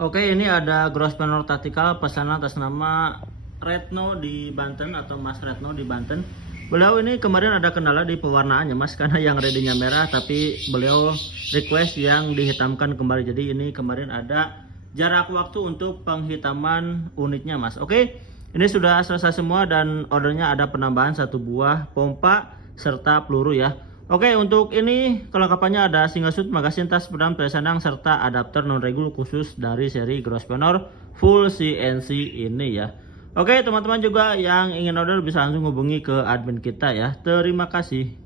Oke, ini ada Grosvenor Tactical pesanan atas nama Retno di Banten atau Mas Retno di Banten. Beliau ini kemarin ada kendala di pewarnaannya Mas, karena yang ready-nya merah tapi beliau request yang dihitamkan kembali. Jadi ini kemarin ada jarak waktu untuk penghitaman unitnya Mas. Oke, ini sudah selesai semua dan ordernya ada penambahan satu buah pompa serta peluru ya. Oke, untuk ini kelengkapannya ada single shoot, magasin, tas, pedang, peresandang, serta adapter non-regul khusus dari seri Grosvenor full CNC ini ya. Oke, teman-teman juga yang ingin order bisa langsung hubungi ke admin kita ya. Terima kasih.